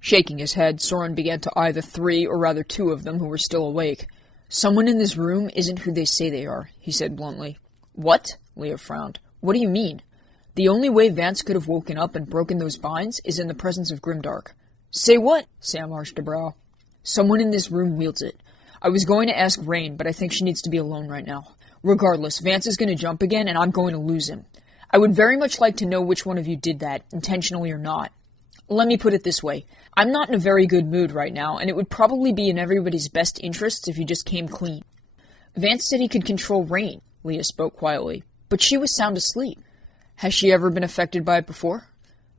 Shaking his head, Soren began to eye the three, or rather two of them, who were still awake. "Someone in this room isn't who they say they are," he said bluntly. "What?" Leah frowned. "What do you mean?" "The only way Vance could have woken up and broken those binds is in the presence of Grimdark." "Say what?" Sam arched a brow. "Someone in this room wields it. I was going to ask Rain, but I think she needs to be alone right now. Regardless, Vance is going to jump again, and I'm going to lose him. I would very much like to know which one of you did that, intentionally or not. Let me put it this way. I'm not in a very good mood right now, and it would probably be in everybody's best interests if you just came clean." "Vance said he could control Rain," Leah spoke quietly, "but she was sound asleep." "Has she ever been affected by it before?"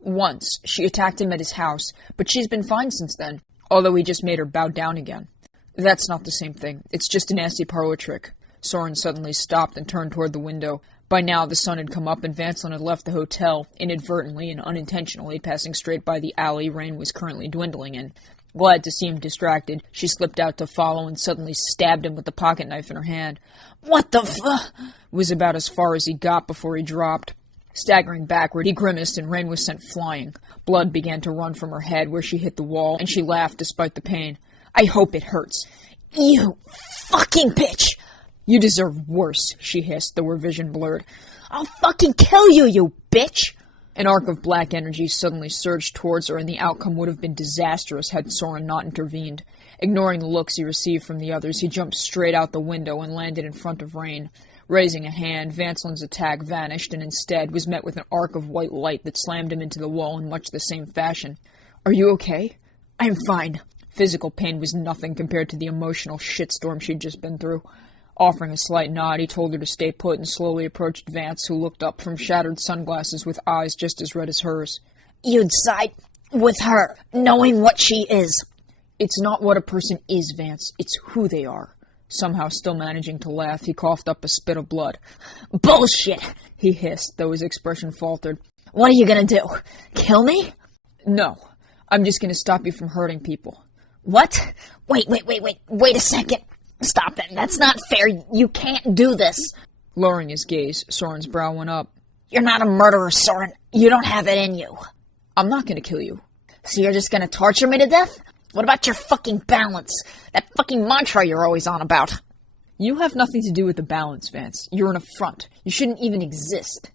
"Once. She attacked him at his house, but she's been fine since then, although he just made her bow down again." "That's not the same thing. It's just a nasty parlor trick." Soren suddenly stopped and turned toward the window. By now the sun had come up and Vancelin had left the hotel, inadvertently and unintentionally passing straight by the alley Rain was currently dwindling in. Glad to see him distracted, she slipped out to follow and suddenly stabbed him with the pocket knife in her hand. "What the was about as far as he got before he dropped. Staggering backward, he grimaced and Rain was sent flying. Blood began to run from her head where she hit the wall, and she laughed despite the pain. "I hope it hurts." "You fucking bitch!" "You deserve worse," she hissed, though her vision blurred. "I'll fucking kill you, you bitch!" An arc of black energy suddenly surged towards her, and the outcome would have been disastrous had Soren not intervened. Ignoring the looks he received from the others, he jumped straight out the window and landed in front of Rain. Raising a hand, Vancelin's attack vanished and instead was met with an arc of white light that slammed him into the wall in much the same fashion. "Are you okay?" "I'm fine." Physical pain was nothing compared to the emotional shitstorm she'd just been through. Offering a slight nod, he told her to stay put and slowly approached Vance, who looked up from shattered sunglasses with eyes just as red as hers. "You'd side with her, knowing what she is." "It's not what a person is, Vance. It's who they are." Somehow still managing to laugh, he coughed up a spit of blood. "Bullshit!" he hissed, though his expression faltered. "What are you gonna do? Kill me?" "No. I'm just gonna stop you from hurting people." "What? Wait a second. Stop it. That's not fair. You can't do this." Lowering his gaze, Soren's brow went up. "You're not a murderer, Soren. You don't have it in you." "I'm not gonna kill you." "So you're just gonna torture me to death? What about your fucking balance? That fucking mantra you're always on about." "You have nothing to do with the balance, Vance. You're an affront. You shouldn't even exist."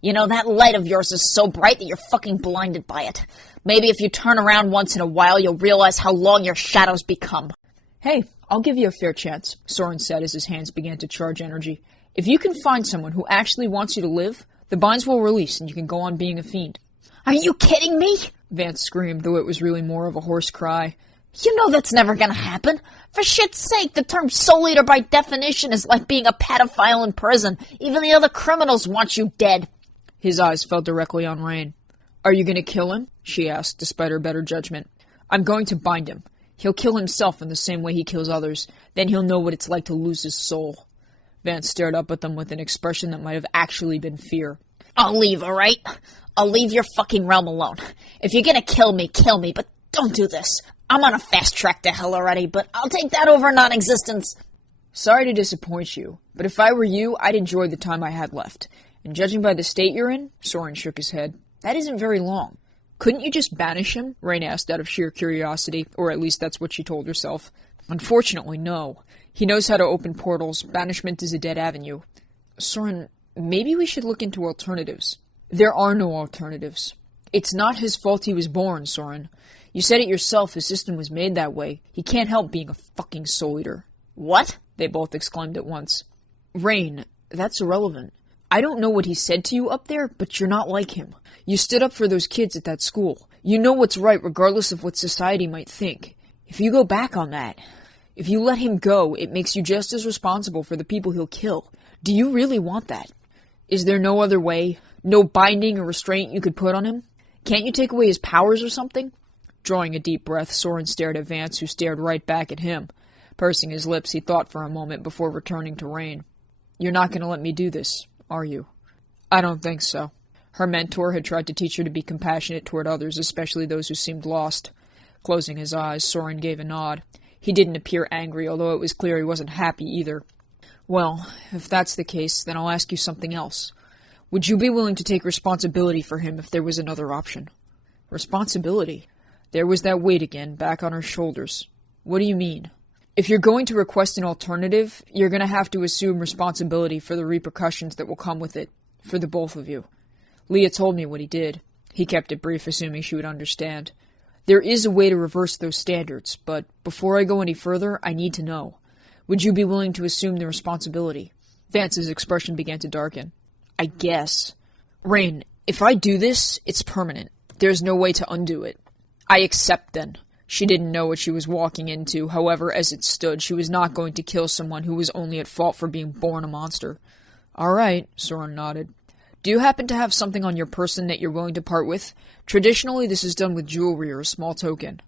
"You know, that light of yours is so bright that you're fucking blinded by it. Maybe if you turn around once in a while, you'll realize how long your shadows become." "Hey, I'll give you a fair chance," Soren said as his hands began to charge energy. "If you can find someone who actually wants you to live, the binds will release and you can go on being a fiend." "Are you kidding me?" Vance screamed, though it was really more of a hoarse cry. "You know that's never gonna happen. For shit's sake, the term Soul Eater by definition is like being a pedophile in prison. Even the other criminals want you dead." His eyes fell directly on Rain. "Are you gonna kill him?" she asked, despite her better judgment. "I'm going to bind him. He'll kill himself in the same way he kills others. Then he'll know what it's like to lose his soul." Vance stared up at them with an expression that might have actually been fear. "I'll leave, all right? I'll leave your fucking realm alone. If you're gonna kill me, but don't do this. I'm on a fast track to hell already, but I'll take that over non-existence." "Sorry to disappoint you, but if I were you, I'd enjoy the time I had left. And judging by the state you're in," Soren shook his head, "that isn't very long." "Couldn't you just banish him?" Rain asked out of sheer curiosity, or at least that's what she told herself. "Unfortunately, no. He knows how to open portals. Banishment is a dead avenue." "Soren, maybe we should look into alternatives." "There are no alternatives. It's not his fault he was born, Soren. You said it yourself, his system was made that way. He can't help being a fucking Soul Eater." "What?" they both exclaimed at once. "Rain, that's irrelevant. I don't know what he said to you up there, but you're not like him. You stood up for those kids at that school. You know what's right regardless of what society might think. If you go back on that, if you let him go, it makes you just as responsible for the people he'll kill. Do you really want that? Is there no other way? No binding or restraint you could put on him? Can't you take away his powers or something?" Drawing a deep breath, Soren stared at Vance, who stared right back at him. Pursing his lips, he thought for a moment before returning to Rain. "You're not going to let me do this, are you?" "I don't think so." Her mentor had tried to teach her to be compassionate toward others, especially those who seemed lost. Closing his eyes, Soren gave a nod. He didn't appear angry, although it was clear he wasn't happy either. "Well, if that's the case, then I'll ask you something else. Would you be willing to take responsibility for him if there was another option?" "Responsibility?" There was that weight again, back on her shoulders. What do you mean? If you're going to request an alternative, you're going to have to assume responsibility for the repercussions that will come with it, for the both of you. Leah told me what he did. He kept it brief, assuming she would understand. There is a way to reverse those standards, but before I go any further, I need to know. Would you be willing to assume the responsibility? Vance's expression began to darken. I guess. Rain, if I do this, it's permanent. There's no way to undo it. I accept, then. She didn't know what she was walking into. However, as it stood, she was not going to kill someone who was only at fault for being born a monster. All right, Soren nodded. Do you happen to have something on your person that you're willing to part with? Traditionally, this is done with jewelry or a small token.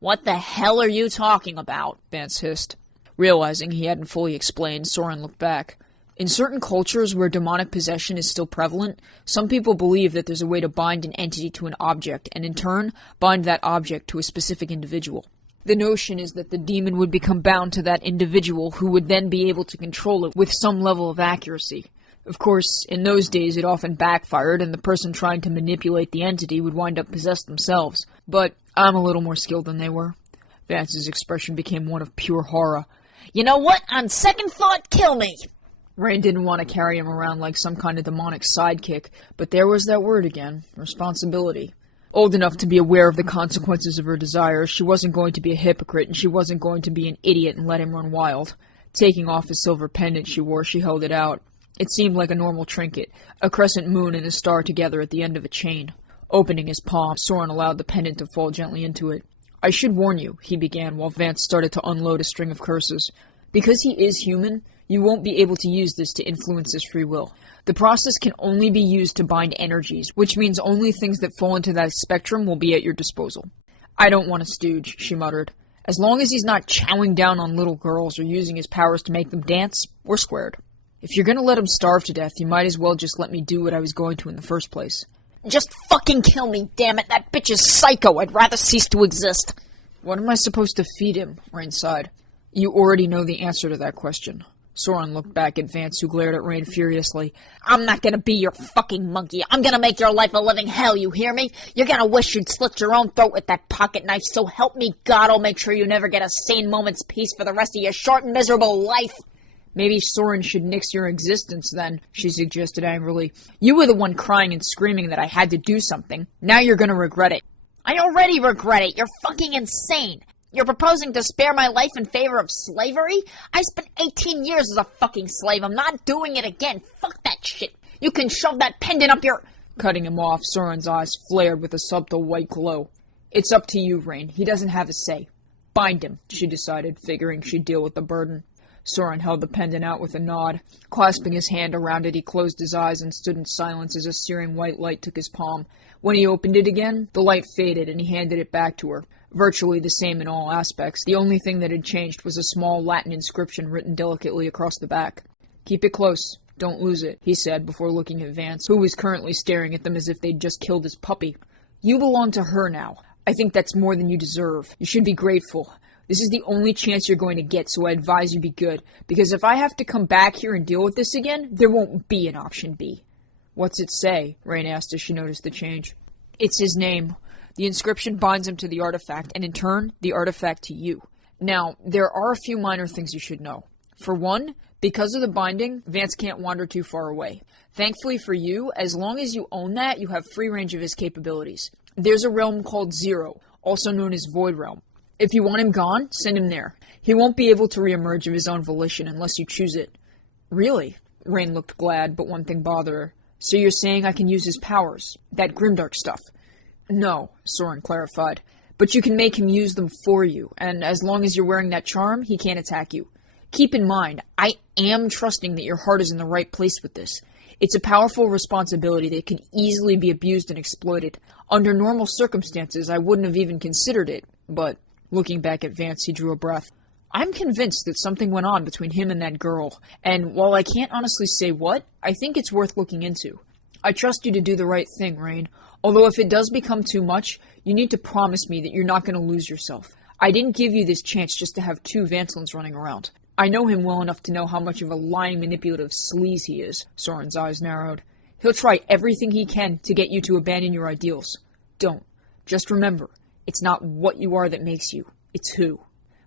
What the hell are you talking about? Vance hissed. Realizing he hadn't fully explained, Soren looked back. In certain cultures where demonic possession is still prevalent, some people believe that there's a way to bind an entity to an object, and in turn, bind that object to a specific individual. The notion is that the demon would become bound to that individual, who would then be able to control it with some level of accuracy. Of course, in those days it often backfired, and the person trying to manipulate the entity would wind up possessed themselves. But I'm a little more skilled than they were. Vance's expression became one of pure horror. You know what? On second thought, kill me! Rain didn't want to carry him around like some kind of demonic sidekick, but there was that word again, responsibility. Old enough to be aware of the consequences of her desires, she wasn't going to be a hypocrite, and she wasn't going to be an idiot and let him run wild. Taking off a silver pendant she wore, she held it out. It seemed like a normal trinket, a crescent moon and a star together at the end of a chain. Opening his palm, Soren allowed the pendant to fall gently into it. I should warn you, he began, while Vance started to unload a string of curses. Because he is human, you won't be able to use this to influence his free will. The process can only be used to bind energies, which means only things that fall into that spectrum will be at your disposal. I don't want a stooge, she muttered. As long as he's not chowing down on little girls or using his powers to make them dance, we're squared. If you're gonna let him starve to death, you might as well just let me do what I was going to in the first place. Just fucking kill me, damn it! That bitch is psycho! I'd rather cease to exist! What am I supposed to feed him? Rain sighed. You already know the answer to that question. Soren looked back at Vance, who glared at Rain furiously. I'm not gonna be your fucking monkey. I'm gonna make your life a living hell, you hear me? You're gonna wish you'd slit your own throat with that pocket knife, so help me God, I'll make sure you never get a sane moment's peace for the rest of your short and miserable life. Maybe Soren should nix your existence, then, she suggested angrily. You were the one crying and screaming that I had to do something. Now you're gonna regret it. I already regret it. You're fucking insane. You're proposing to spare my life in favor of slavery? I spent 18 years as a fucking slave. I'm not doing it again. Fuck that shit. You can shove that pendant up your... Cutting him off, Soren's eyes flared with a subtle white glow. It's up to you, Rain. He doesn't have a say. Bind him, she decided, figuring she'd deal with the burden. Soren held the pendant out with a nod. Clasping his hand around it, he closed his eyes and stood in silence as a searing white light took his palm. When he opened it again, the light faded and he handed it back to her. Virtually the same in all aspects. The only thing that had changed was a small Latin inscription written delicately across the back. Keep it close. Don't lose it, he said before looking at Vance, who was currently staring at them as if they'd just killed his puppy. You belong to her now. I think that's more than you deserve. You should be grateful. This is the only chance you're going to get, so I advise you be good. Because if I have to come back here and deal with this again, there won't be an option B. What's it say? Rain asked as she noticed the change. It's his name. The inscription binds him to the artifact, and in turn, the artifact to you. Now, there are a few minor things you should know. For one, because of the binding, Vance can't wander too far away. Thankfully for you, as long as you own that, you have free range of his capabilities. There's a realm called Zero, also known as Void Realm. If you want him gone, send him there. He won't be able to reemerge of his own volition unless you choose it. Really? Rain looked glad, but one thing bothered her. So you're saying I can use his powers? That grimdark stuff? No, Soren clarified. But you can make him use them for you, and as long as you're wearing that charm, he can't attack you. Keep in mind, I am trusting that your heart is in the right place with this. It's a powerful responsibility that can easily be abused and exploited. Under normal circumstances, I wouldn't have even considered it, but... Looking back at Vance, he drew a breath. I'm convinced that something went on between him and that girl, and while I can't honestly say what, I think it's worth looking into. I trust you to do the right thing, Rain. Although if it does become too much, you need to promise me that you're not going to lose yourself. I didn't give you this chance just to have two Vancelins running around. I know him well enough to know how much of a lying, manipulative sleaze he is. Soren's eyes narrowed. He'll try everything he can to get you to abandon your ideals. Don't. Just remember, It's not what you are that makes you. It's who.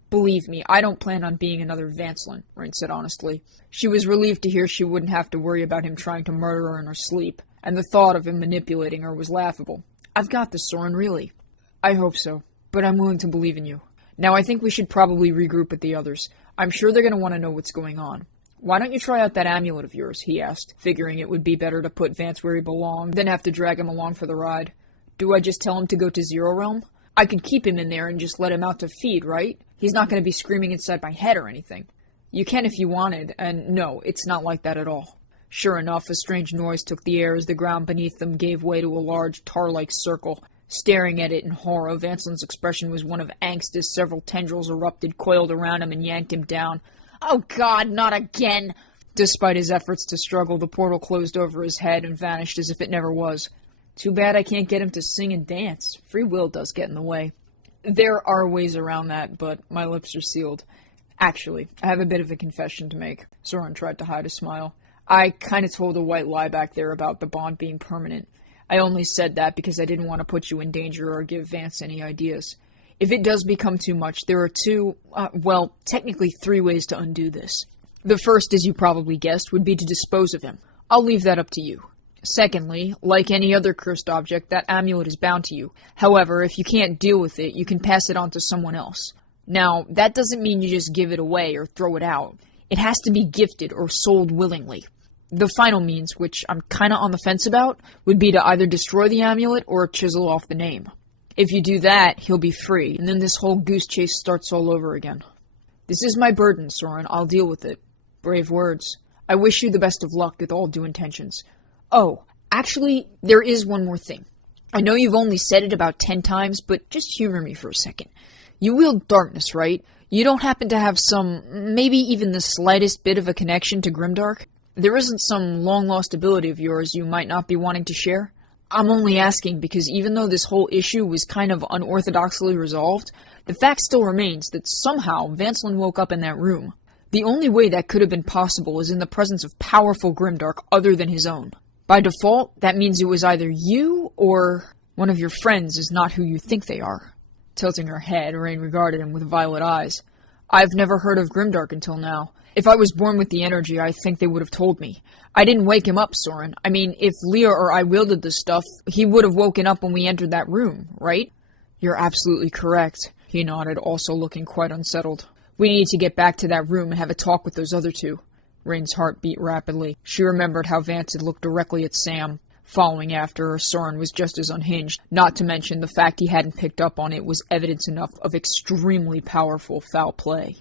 Believe me, I don't plan on being another Vancelin, Rain said honestly. She was relieved to hear she wouldn't have to worry about him trying to murder her in her sleep, and the thought of him manipulating her was laughable. I've got this, Soren, really. I hope so, but I'm willing to believe in you. Now I think we should probably regroup with the others. I'm sure they're going to want to know what's going on. Why don't you try out that amulet of yours, he asked, figuring it would be better to put Vance where he belonged than have to drag him along for the ride. Do I just tell him to go to Zero Realm? I could keep him in there and just let him out to feed, right? He's not going to be screaming inside my head or anything. You can if you wanted, and no, it's not like that at all. Sure enough, a strange noise took the air as the ground beneath them gave way to a large tar-like circle. Staring at it in horror, Vancelin's expression was one of angst as several tendrils erupted, coiled around him, and yanked him down. Oh God, not again! Despite his efforts to struggle, the portal closed over his head and vanished as if it never was. Too bad I can't get him to sing and dance. Free will does get in the way. There are ways around that, but my lips are sealed. Actually, I have a bit of a confession to make. Soren tried to hide a smile. I kind of told a white lie back there about the bond being permanent. I only said that because I didn't want to put you in danger or give Vance any ideas. If it does become too much, there are technically three ways to undo this. The first, as you probably guessed, would be to dispose of him. I'll leave that up to you. Secondly, like any other cursed object, that amulet is bound to you. However, if you can't deal with it, you can pass it on to someone else. Now, that doesn't mean you just give it away or throw it out. It has to be gifted or sold willingly. The final means, which I'm kinda on the fence about, would be to either destroy the amulet or chisel off the name. If you do that, he'll be free, and then this whole goose chase starts all over again. This is my burden, Soren. I'll deal with it. Brave words. I wish you the best of luck with all due intentions. Oh, actually, there is one more thing. I know you've only said it about 10 times, but just humor me for a second. You wield darkness, right? You don't happen to have some, maybe even the slightest bit of a connection to Grimdark? There isn't some long-lost ability of yours you might not be wanting to share? I'm only asking because even though this whole issue was kind of unorthodoxly resolved, the fact still remains that somehow Vancelin woke up in that room. The only way that could have been possible is in the presence of powerful Grimdark other than his own. By default, that means it was either you or one of your friends is not who you think they are. Tilting her head, Rain regarded him with violet eyes. I've never heard of Grimdark until now. If I was born with the energy, I think they would have told me. I didn't wake him up, Soren. I mean, if Leah or I wielded this stuff, he would have woken up when we entered that room, right? You're absolutely correct, he nodded, also looking quite unsettled. We need to get back to that room and have a talk with those other two. Rain's heart beat rapidly. She remembered how Vance had looked directly at Sam. Following after her, Soren was just as unhinged, not to mention the fact he hadn't picked up on it was evidence enough of extremely powerful foul play.